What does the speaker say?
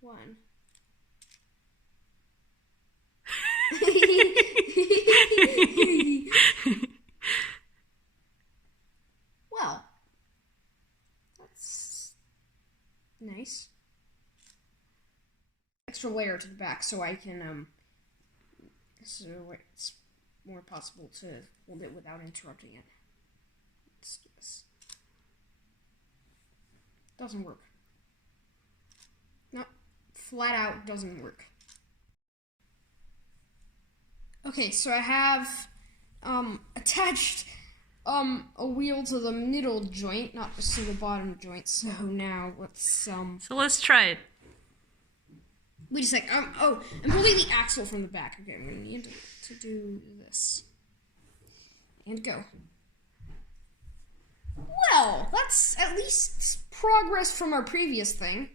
one. Well, that's nice. Extra layer to the back so I can, so it's more possible to hold it without interrupting it. Let's do this. Doesn't work. Nope. Flat out doesn't work. Okay, so I have attached a wheel to the middle joint, not just to the bottom joint. So now let's So let's try it. wait a sec. I'm holding the axle from the back. Okay, I'm gonna need to do this. And go. Well, that's at least progress from our previous thing.